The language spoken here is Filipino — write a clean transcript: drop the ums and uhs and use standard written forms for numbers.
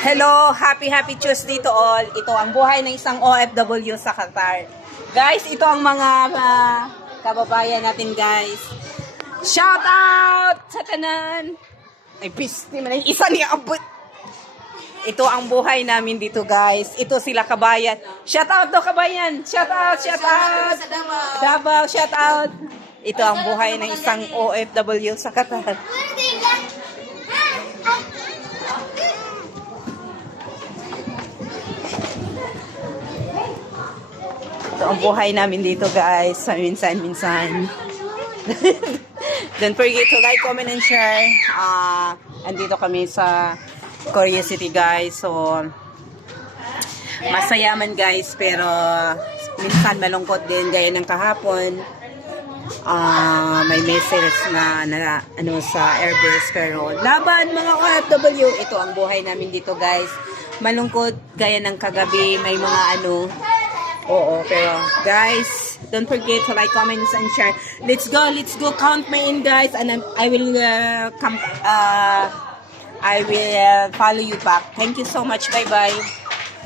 Hello, happy Tuesday to all. Ito ang buhay ng isang OFW sa Qatar. Guys, ito ang mga kababayan natin, guys. Shout out sa tanan. Ay, peace. Isa niya abot. Ito ang buhay namin dito, guys. Ito sila kabayan. Shout out to kabayan. Shout out. Davao, shout out. Ito ang buhay ng isang OFW sa Qatar. Ito ang buhay namin dito, guys. Minsan. Don't forget to like, comment, and share. Andito kami sa Korea City, guys. So, masaya man, guys. Pero, minsan malungkot din. Gaya ng kahapon. May message na ano sa airbase. Pero, laban mga OFW. Ito ang buhay namin dito, guys. Malungkot. Gaya ng kagabi. May mga ano. Oo, pero guys, don't forget to like, comments, and share. Let's go, count me in, guys, and I will follow you back. Thank you so much. Bye bye.